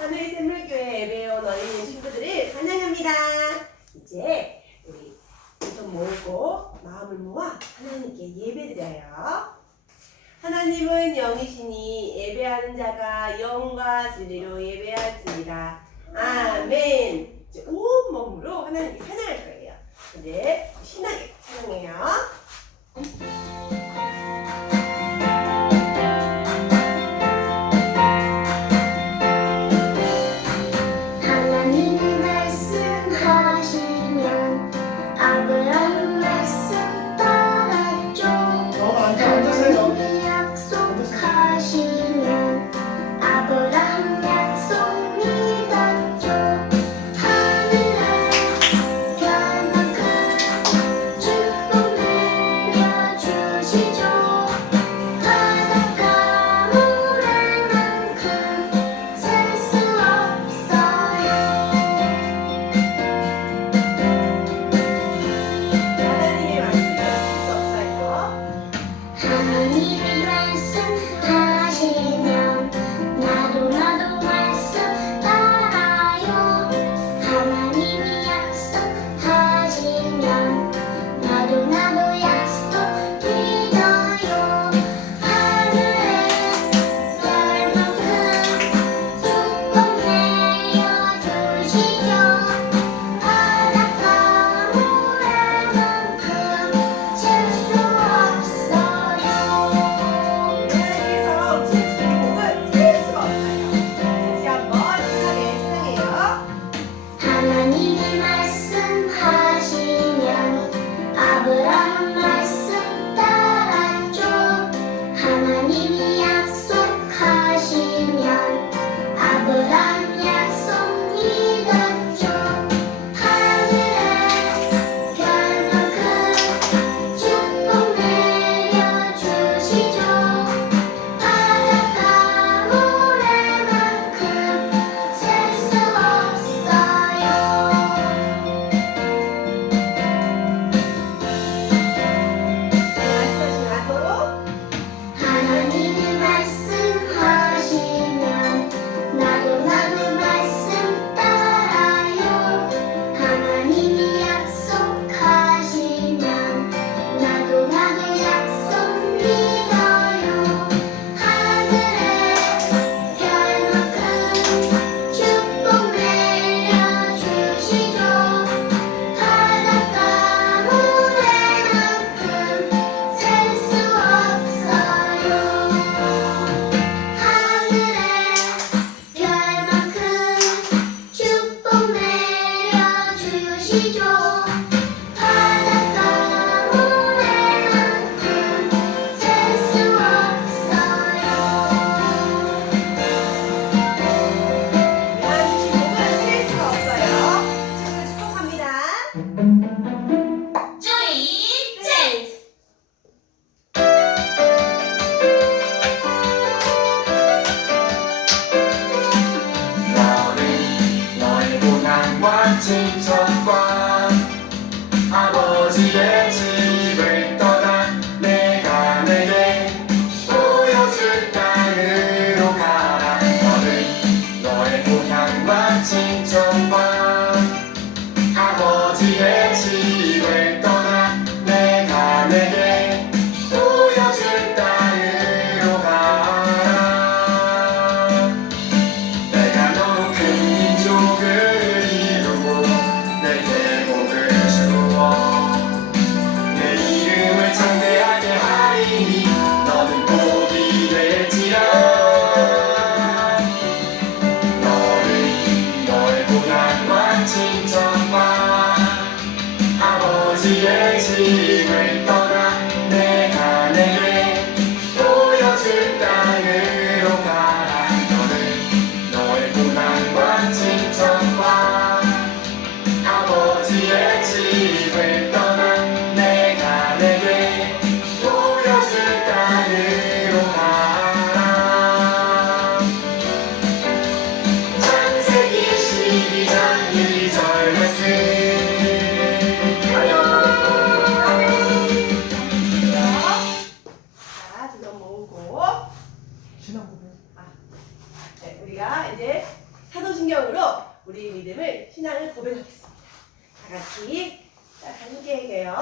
하늘의 샘물교회 예배온 어린이 친구들을 환영합니다. 이제 우리 손 모으고 마음을 모아 하나님께 예배드려요. 하나님은 영이시니 예배하는 자가 영과 진리로 예배할지니라. 아멘. 이제 온 몸으로 하나님께 찬양할 거예요. 이제 신나게 찬양해요. 같이 함께 해요.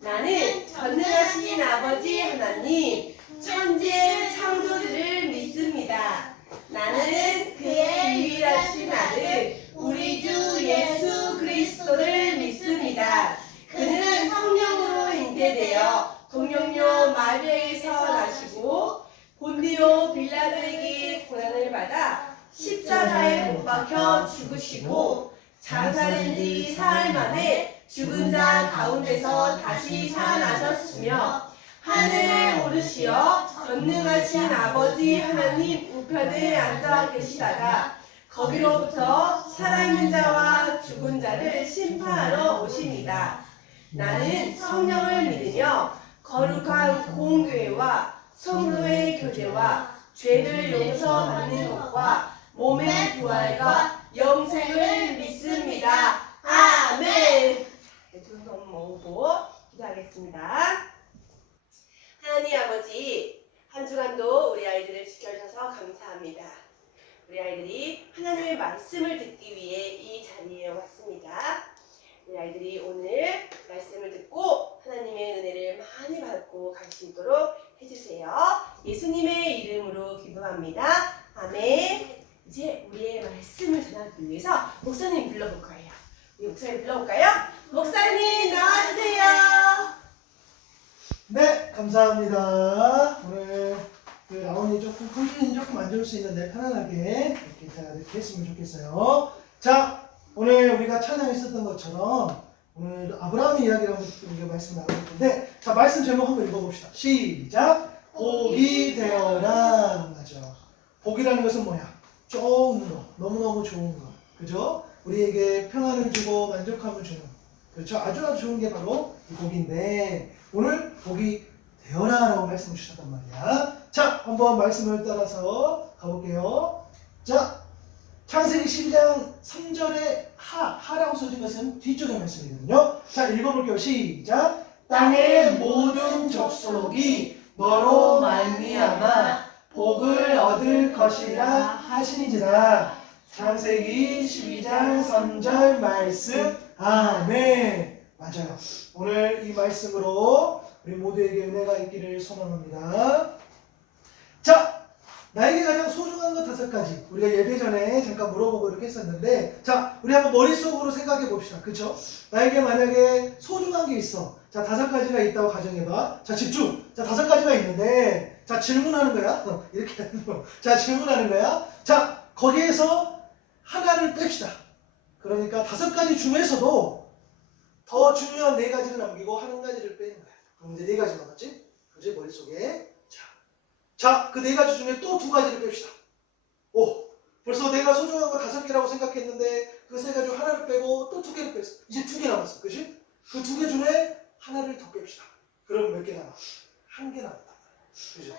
나는 전능하신 아버지 하나님 천지의 창조주를 믿습니다. 나는 그의 유일하신 아들 우리 주 예수 그리스도를 믿습니다. 그는 성령으로 잉태되어 동정녀 마리아에서 나시고 본디오 빌라도에게 고난을 받아 십자가에 못 박혀 죽으시고 장사된 지 사흘 만에 죽은 자 가운데서 다시 살아나셨으며 하늘에 오르시어 전능하신 아버지 하나님 우편에 앉아 계시다가 거기로부터 살아있는 자와 죽은 자를 심판하러 오십니다. 나는 성령을 믿으며 거룩한 공교회와 성도의 교제와 죄를 용서받는 것과 몸의 부활과 영생을 믿습니다. 아멘. 두 손 모으고 기도하겠습니다. 하나님 아버지, 한 주간도 우리 아이들을 지켜주셔서 감사합니다. 우리 아이들이 하나님의 말씀을 듣기 위해 이 자리에 왔습니다. 우리 아이들이 오늘 말씀을 듣고 하나님의 은혜를 많이 받고 갈 수 있도록 해주세요. 예수님의 이름으로 기도합니다. 아멘. 이제 우리의 말씀을 전하기 위해서 목사님 불러볼 거예요. 우리 목사님 불러볼까요? 목사님 나와주세요. 네, 감사합니다. 오늘 라온이 조금 컨디션이 조금 안 좋을 수 있는데 편안하게 이렇게 했으면 좋겠어요. 자, 오늘 우리가 찬양했었던 것처럼 오늘 아브라함 이야기를 한번 우리가 말씀 나눌 텐데, 자, 말씀 제목 한번 읽어봅시다. 시작. 복이 되어라. 맞죠? 복이라는 것은 뭐야? 좋은 거, 너무너무 좋은 거, 그죠? 우리에게 평안을 주고 만족함을 주는, 그렇죠? 아주 좋은 게 바로 이 복인데, 오늘 복이 되어라 라고 말씀을 주셨단 말이야. 자, 한번 말씀을 따라서 가볼게요. 자, 창세기 12장 3절에 하라고 써진 것은 뒤쪽의 말씀이거든요. 자, 읽어볼게요. 시작. 땅의 모든 족속이 너로 말미암아 복을 얻을 것이라 하시니지라. 창세기 12장 3절 말씀. 아멘. 맞아요. 오늘 이 말씀으로 우리 모두에게 은혜가 있기를 소망합니다. 자, 나에게 가장 소중한 것 5가지. 우리가 예배 전에 잠깐 물어보고 이렇게 했었는데, 자, 우리 한번 머릿속으로 생각해 봅시다. 그쵸? 나에게 만약에 소중한 게 있어. 자, 5가지가 있다고 가정해봐. 자, 집중. 자, 5가지가 있는데, 자, 질문하는 거야. 이렇게 하는 거. 자, 질문하는 거야. 자, 거기에서 하나를 뺍시다. 그러니까 5가지 중에서도 더 중요한 4가지를 남기고 한 가지를 빼는 거야. 그럼 이제 4가지 남았지? 그지? 머릿속에. 자, 그 4가지 중에 또 2가지를 뺍시다. 오, 벌써 내가 소중한 거 5개라고 생각했는데 그 3가지 중 하나를 빼고 또 2개를 뺐어. 이제 2개 남았어. 그지? 그 2개 중에 하나를 더 뺍시다. 그럼 몇 개 남아? 1개 남았다. 그죠?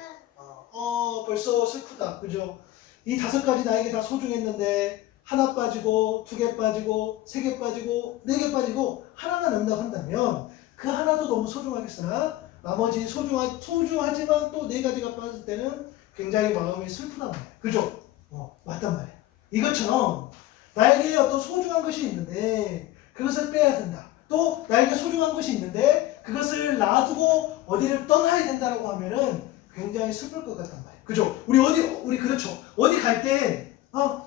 벌써 슬프다. 그죠? 이 5가지 나에게 다 소중했는데 하나 빠지고 2개 빠지고 3개 빠지고 4개 빠지고 하나가 남는다고 한다면 그 하나도 너무 소중하겠으나 나머지 소중하지만 또 4가지가 빠질 때는 굉장히 마음이 슬프단 말이야. 그죠? 맞단 말이야. 이것처럼 나에게 어떤 소중한 것이 있는데 그것을 빼야 된다. 또 나에게 소중한 것이 있는데 그것을 놔두고 어디를 떠나야 된다라고 하면은 굉장히 슬플 것 같단 말이야. 그죠? 우리 그렇죠. 어디 갈 때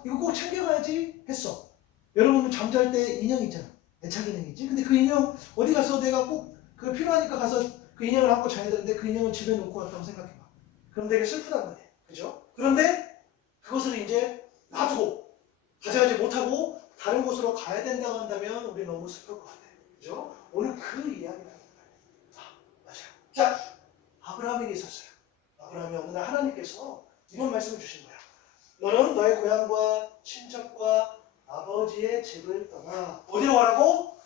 이거 꼭 챙겨가야지 했어. 여러분 잠잘 때 인형 있잖아. 애착 인형 있지? 근데 그 인형 어디 가서 내가 꼭 그거 필요하니까 가서 그 인형을 안고 자야 되는데 그 인형을 집에 놓고 왔다고 생각해봐. 그럼 되게 슬프단 말이야. 그죠? 그런데 그것을 이제 놔두고 가져가지 못하고 다른 곳으로 가야 된다고 한다면 우리 너무 슬플 것 같아. 그죠? 오늘 그 이야기를 하는 거예요. 맞아요. 자, 아브라함에게 있었어요. 아브라함이 어느 날 하나님께서 이런 말씀을 주신 거야. 너는 너의 고향과 친척과 아버지의 집을 떠나 어디로 가라고?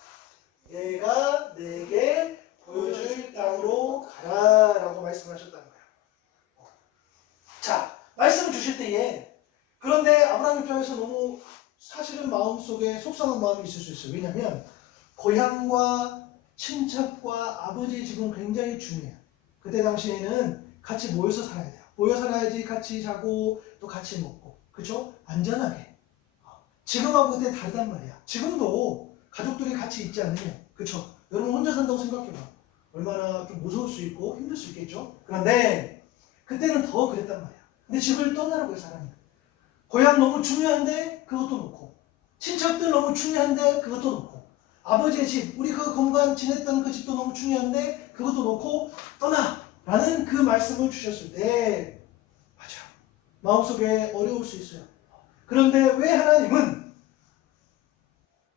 내가 내게 보여줄 땅으로 가라 라고 말씀하셨다는 거야. 자, 말씀을 주실 때에 그런데 아브라함 입장에서 너무 사실은 마음속에 속상한 마음이 있을 수 있어요. 왜냐하면 고향과 친척과 아버지의 집은 굉장히 중요해요. 그때 당시에는 같이 모여서 살아야 돼요. 모여 살아야지 같이 자고 또 같이 먹고, 그렇죠? 안전하게. 지금하고 그때 다르단 말이야. 지금도 가족들이 같이 있지 않으면, 그쵸? 여러분 혼자 산다고 생각해봐. 얼마나 좀 무서울 수 있고 힘들 수 있겠죠? 그런데 그때는 더 그랬단 말이야. 근데 집을 떠나라고요, 사람이. 고향 너무 중요한데 그것도 놓고, 친척들 너무 중요한데 그것도 놓고, 아버지의 집, 우리 그 공간 지냈던 그 집도 너무 중요한데 그것도 놓고 떠나! 라는 그 말씀을 주셨을 때 맞아, 마음속에 어려울 수 있어요. 그런데 왜 하나님은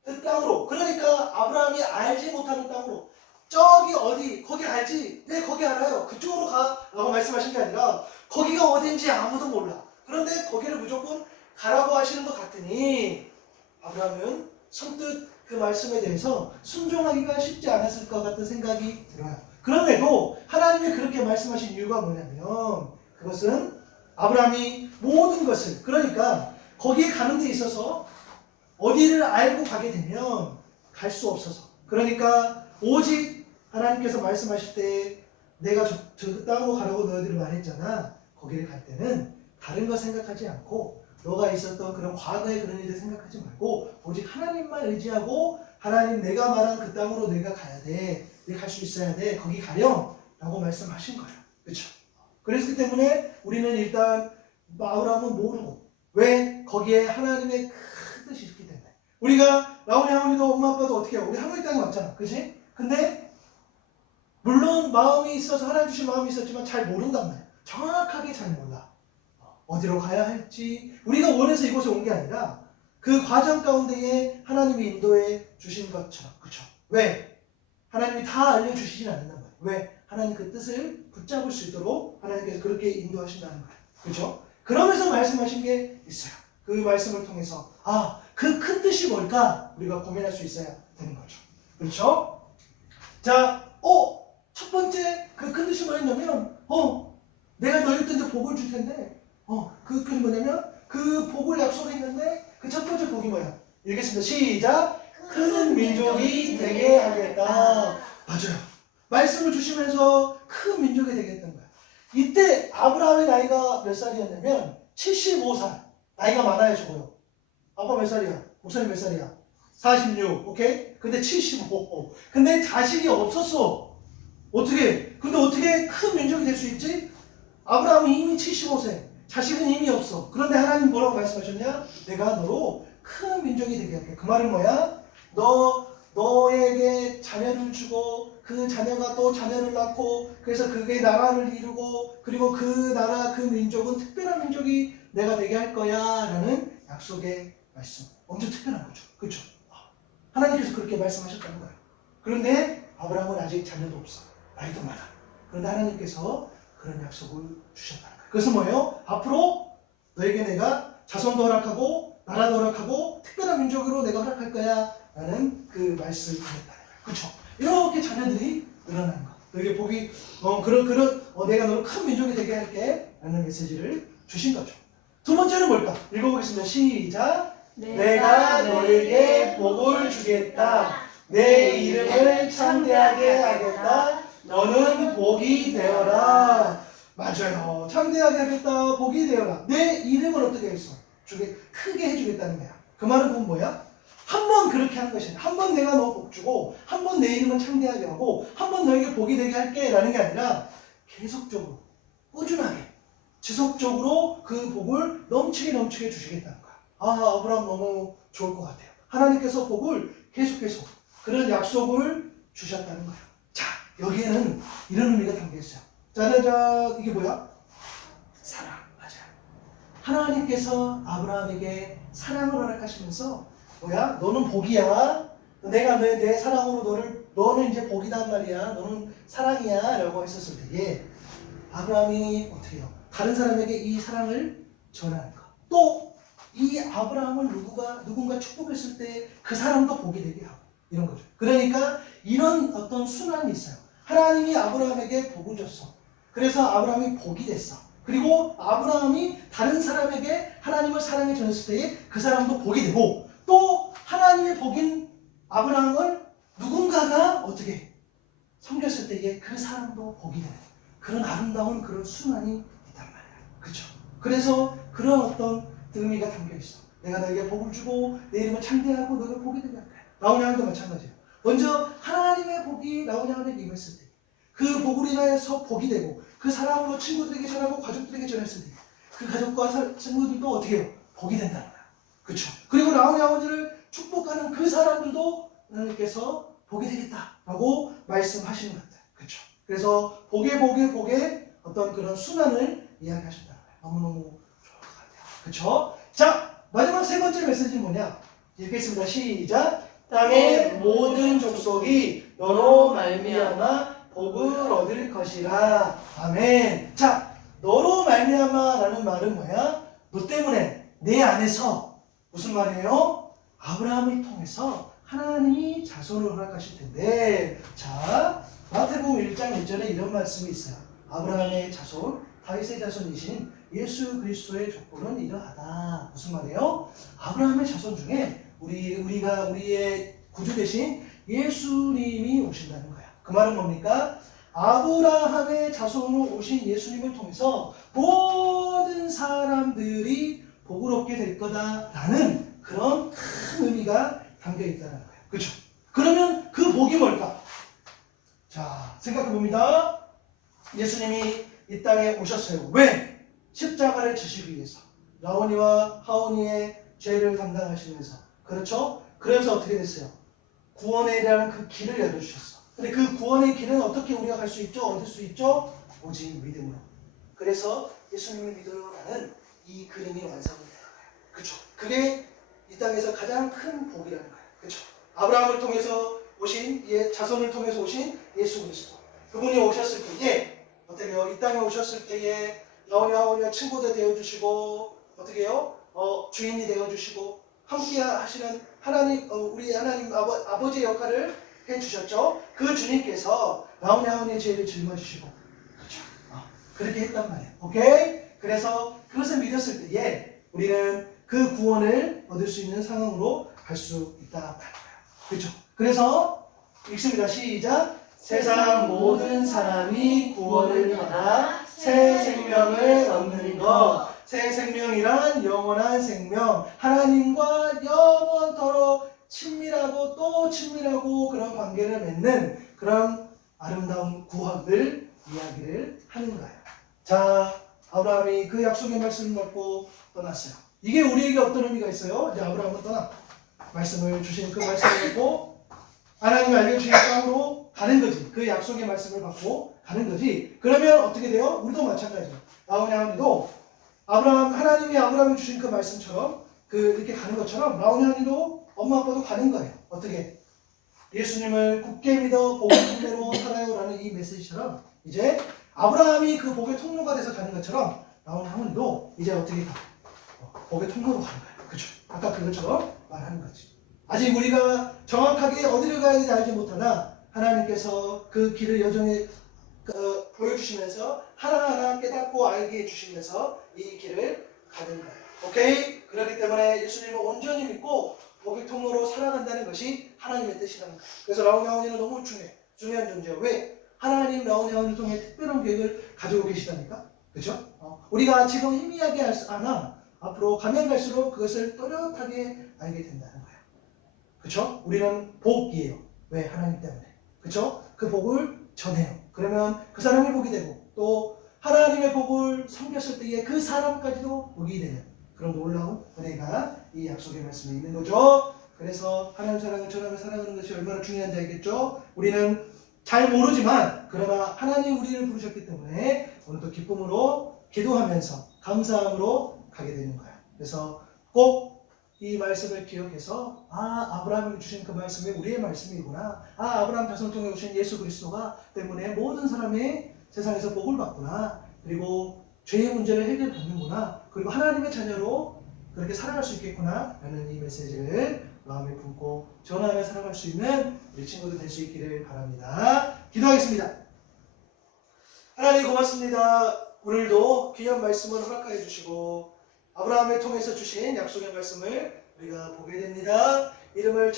그 땅으로, 그러니까 아브라함이 알지 못하는 땅으로, 저기 어디 거기 알지? 네 거기 알아요. 그쪽으로 가 라고 말씀하신 게 아니라 거기가 어딘지 아무도 몰라. 그런데 거기를 무조건 가라고 하시는 것 같으니 아브라함은 선뜻 그 말씀에 대해서 순종하기가 쉽지 않았을 것 같은 생각이 들어요. 그런데도 하나님이 그렇게 말씀하신 이유가 뭐냐면 그것은 아브라함이 모든 것을, 그러니까 거기에 가는 데 있어서 어디를 알고 가게 되면 갈 수 없어서, 그러니까 오직 하나님께서 말씀하실 때 내가 저 땅으로 가라고 너희들을 말했잖아. 거기를 갈 때는 다른 거 생각하지 않고 너가 있었던 그런 과거의 그런 일들 생각하지 말고 오직 하나님만 의지하고 하나님 내가 말한 그 땅으로 내가 가야 돼. 내가 갈 수 있어야 돼. 거기 가렴 라고 말씀하신 거예요. 그렇죠? 그랬기 때문에 우리는 일단 아브라함은 모르고, 왜? 거기에 하나님의 큰 뜻이 있기 때문에. 우리가 라온이 할머니도 엄마 아빠도 어떻게 해요? 우리 하모니 땅에 왔잖아. 그치? 근데 물론 마음이 있어서 하나님 주신 마음이 있었지만 잘 모른단 말이야. 정확하게 잘 몰라. 어디로 가야 할지, 우리가 원해서 이곳에 온 게 아니라 그 과정 가운데에 하나님이 인도해 주신 것처럼. 그렇죠? 왜? 하나님이 다 알려주시진 않는단 말이에요. 왜? 하나님 그 뜻을 붙잡을 수 있도록 하나님께서 그렇게 인도하신다는 거예요. 그렇죠? 그러면서 말씀하신 게 있어요. 그 말씀을 통해서 그 큰 뜻이 뭘까? 우리가 고민할 수 있어야 되는 거죠. 그렇죠? 자, 첫 번째 그 큰 뜻이 뭐였냐면 내가 너희들한테 복을 줄 텐데 그 뜻이 뭐냐면 그 복을 약속했는데 그 첫 번째 복이 뭐야? 읽겠습니다. 시작! 큰 민족이 되게 하겠다. 맞아요. 말씀을 주시면서 큰 민족이 되겠다는 거야. 이때 아브라함의 나이가 몇 살이었냐면 75살. 나이가 많아요, 적어요. 아빠 몇 살이야? 목사님 몇 살이야? 46. 오케이? 근데 75. 근데 자식이 없었어. 어떻게? 근데 어떻게 큰 민족이 될 수 있지? 아브라함이 이미 75세. 자식은 이미 없어. 그런데 하나님 뭐라고 말씀하셨냐? 내가 너로 큰 민족이 되게 할게. 그 말은 뭐야? 너에게 자녀를 주고 그 자녀가 또 자녀를 낳고 그래서 그게 나라를 이루고 그리고 그 나라 그 민족은 특별한 민족이 내가 되게 할 거야 라는 약속의 말씀. 엄청 특별한 거죠. 그렇죠? 하나님께서 그렇게 말씀하셨다는 거예요. 그런데 아브라함은 아직 자녀도 없어. 나이도 많아. 그런데 하나님께서 그런 약속을 주셨다는 거예요. 그것은 뭐예요? 앞으로 너에게 내가 자손도 허락하고 나라도 허락하고 특별한 민족으로 내가 허락할 거야 라는 그 말씀을 드렸다는 거예요. 그렇죠? 이렇게 자녀들이 늘어나는 거. 너에게 복이 내가 너를 큰 민족이 되게 할게 라는 메시지를 주신 거죠. 두 번째는 뭘까? 읽어보겠습니다. 시작! 내가 너에게 복을 주겠다. 내 이름을 창대하게 하겠다. 너는 복이 되어라. 맞아요. 창대하게 하겠다. 복이 되어라. 내 이름을 어떻게 했어? 크게 해주겠다는 거야. 그 말은 그건 뭐야? 한 번 그렇게 한 것이 아니라 한 번 내가 너 복 주고 한 번 내 이름은 창대하게 하고 한 번 너에게 복이 되게 할게 라는 게 아니라 계속적으로 꾸준하게 지속적으로 그 복을 넘치게 주시겠다는 거야. 아브라함 너무 좋을 것 같아요. 하나님께서 복을 계속해서 그런 약속을 주셨다는 거예요. 자, 여기에는 이런 의미가 담겨 있어요. 자, 이게 뭐야? 사랑. 맞아요. 하나님께서 아브라함에게 사랑을 허락하시면서 뭐야? 너는 복이야. 내가 내 사랑으로 너는 이제 복이단 말이야. 너는 사랑이야. 라고 했었을 때에 아브라함이 어떻게 해요? 다른 사람에게 이 사랑을 전하는 거. 또 이 아브라함을 누군가 축복했을 때 그 사람도 복이 되게 하고 이런 거죠. 그러니까 이런 어떤 순환이 있어요. 하나님이 아브라함에게 복을 줬어. 그래서 아브라함이 복이 됐어. 그리고 아브라함이 다른 사람에게 하나님을 사랑해 전했을 때에 그 사람도 복이 되고 또 하나님의 복인 아브라함을 누군가가 어떻게 섬겼을 때에 그 사람도 복이 되는 그런 아름다운 그런 순환이 있단 말이에요. 그렇죠? 그래서 그런 어떤 의미가 담겨 있어. 내가 너에게 복을 주고 내 이름을 창대하고 너를 복이 되게 할 거야. 라온 양도 마찬가지예요. 먼저 하나님의 복이 라온 양에게 임했을 때, 그 복으로 인하여서 복이 되고, 그 사랑으로 친구들에게 전하고 가족들에게 전했을 때, 그 가족과 친구들도 어떻게 해요? 복이 된다는 거예요. 그렇죠? 그리고 라온의 아버지를 축복하는 그 사람들도 하나님께서 복이 되겠다라고 말씀하시는 것 같아요. 그렇죠? 그래서 복의 어떤 그런 순환을 이야기하신다는 거예요. 너무너무 좋을 것 같아요. 그렇죠? 자, 마지막 세 번째 메시지는 뭐냐? 읽겠습니다. 시작. 땅의 모든 족속이 너로 말미암아 복을 얻을 것이라. 아멘. 자, 너로 말미암아라는 말은 뭐야? 너 때문에 내 안에서 무슨 말이에요? 아브라함을 통해서 하나님이 자손을 허락하실 텐데, 자, 마태복음 1장 1절에 이런 말씀이 있어요. 아브라함의 자손, 다윗의 자손이신 예수 그리스도의 족보는 이러하다. 무슨 말이에요? 아브라함의 자손 중에 우리의 구주 되신 예수님이 오신다는 거야. 그 말은 뭡니까? 아브라함의 자손으로 오신 예수님을 통해서 모든 사람들이 복을 얻게 될 거다라는 그런 큰 의미가 담겨 있다는 거예요. 그렇죠? 그러면 그 복이 뭘까? 자, 생각해 봅니다. 예수님이 이 땅에 오셨어요. 왜? 십자가를 지시기 위해서. 라오니와 하오니의 죄를 담당하시면서. 그렇죠? 그래서 어떻게 됐어요? 구원에 대한 그 길을 열어주셨어. 근데 그 구원의 길은 어떻게 우리가 갈 수 있죠? 얻을 수 있죠? 오직 믿음으로. 그래서 예수님을 믿으러 가는 이 그림이 완성이 되는 거예요. 그렇죠? 그게 이 땅에서 가장 큰 복이라는 거예요. 그렇죠? 아브라함을 통해서 오신, 자손을 통해서 오신 예수 그리스도. 그분이 오셨을 때에 어떻게 해요? 이 땅에 오셨을 때에 라오니와 친구들 되어주시고, 어떻게 해요? 주인이 되어주시고, 함께 하시는 하나님, 우리 하나님 아버지의 역할을 해주셨죠. 그 주님께서 라오니의 죄를 짊어지시고, 그렇죠? 그렇게 했단 말이에요. 오케이? 그래서 그것을 믿었을 때에 우리는 그 구원을 얻을 수 있는 상황으로 갈 수 있다는 거예요. 그렇죠? 그래서 읽습니다. 시작. 세상 모든 사람이 구원을 받아 새 생명을 얻는 것. 새 생명이란 영원한 생명, 하나님과 영원토록 친밀하고 또 친밀하고 그런 관계를 맺는 그런 아름다운 구원을 이야기를 하는 거예요. 자, 아브라함이 그 약속의 말씀을 받고 떠났어요. 이게 우리에게 어떤 의미가 있어요? 이제 아브라함은 떠나 말씀을 주신 그 말씀을 받고 하나님이 알려주신 땅으로 가는 거지. 그 약속의 말씀을 받고 가는 거지. 그러면 어떻게 돼요? 우리도 마찬가지예요. 라오니도 하나님이 아브라함이 주신 그 말씀처럼 이렇게 가는 것처럼 라오니도 엄마 아빠도 가는 거예요. 어떻게? 예수님을 굳게 믿어 복의 통로로 살아요라는 이 메시지처럼 이제 아브라함이 그 복의 통로가 돼서 가는 것처럼 라오니도 이제 어떻게 가? 복의 통로로 가는 거예요. 그렇죠? 아까 그것처럼 말하는 거지. 아직 우리가 정확하게 어디를 가야 되는지 알지 못하나 하나님께서 그 길을 여정에 보여주시면서 하나하나 깨닫고 알게 해주시면서 이 길을 가는 거예요. 오케이? 그렇기 때문에 예수님을 온전히 믿고 복의 통로로 살아간다는 것이 하나님의 뜻이라는 거예요. 그래서 라오니는 너무 중요한 존재예요. 왜? 하나님 라오니를 통해 특별한 계획을 가지고 계시다니까? 그렇죠? 우리가 지금 희미하게 하나 앞으로 가면 갈수록 그것을 또렷하게 알게 된다는 거예요. 그렇죠? 우리는 복이에요. 왜? 하나님 때문에. 그렇죠? 그 복을 전해요. 그러면 그 사람이 복이 되고 또 하나님의 복을 섬겼을 때에 그 사람까지도 복이 되는 그런 놀라운 은혜가 이 약속의 말씀에 있는 거죠. 그래서 하나님 사랑을 전하며 살아가는 것이 얼마나 중요한지 알겠죠? 우리는 잘 모르지만 그러나 하나님 우리를 부르셨기 때문에 오늘도 기쁨으로 기도하면서 감사함으로 가게 되는 거예요. 그래서 꼭 이 말씀을 기억해서 아브라함이 주신 그 말씀이 우리의 말씀이구나. 아브라함 자손 통해 오신 예수 그리스도가 때문에 모든 사람이 세상에서 복을 받구나. 그리고 죄의 문제를 해결받는구나. 그리고 하나님의 자녀로 그렇게 살아갈 수 있겠구나 라는 이 메시지를 마음에 품고 전하며 살아갈 수 있는 우리 친구들 될 수 있기를 바랍니다. 기도하겠습니다. 하나님 고맙습니다. 오늘도 귀한 말씀을 허락하여 주시고 아브라함을 통해서 주신 약속의 말씀을 우리가 보게 됩니다. 이름을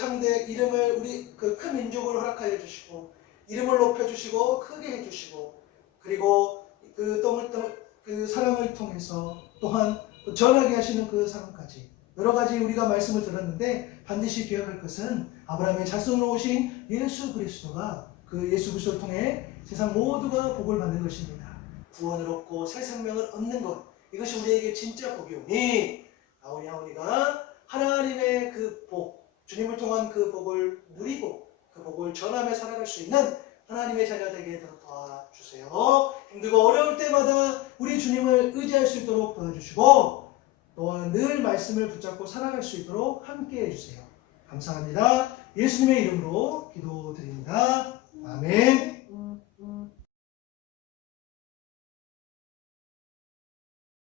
우리 그 큰 민족을 허락하여 주시고 이름을 높여주시고 크게 해주시고 그리고 그 사랑을 통해서 또한 전하게 하시는 그 사람까지 여러 가지 우리가 말씀을 들었는데 반드시 기억할 것은 아브라함의 자손으로 오신 예수 그리스도가 그 예수 그리스도를 통해 세상 모두가 복을 받는 것입니다. 구원을 얻고 새 생명을 얻는 것, 이것이 우리에게 진짜 복이오니 아우니 하오니가 하나님의 그 복, 주님을 통한 그 복을 누리고 그 복을 전하며 살아갈 수 있는 하나님의 자녀 되게 도와주세요. 힘들고 어려울 때마다 우리 주님을 의지할 수 있도록 도와주시고 또한 늘 말씀을 붙잡고 살아갈 수 있도록 함께 해주세요. 감사합니다. 예수님의 이름으로 기도드립니다. 아멘.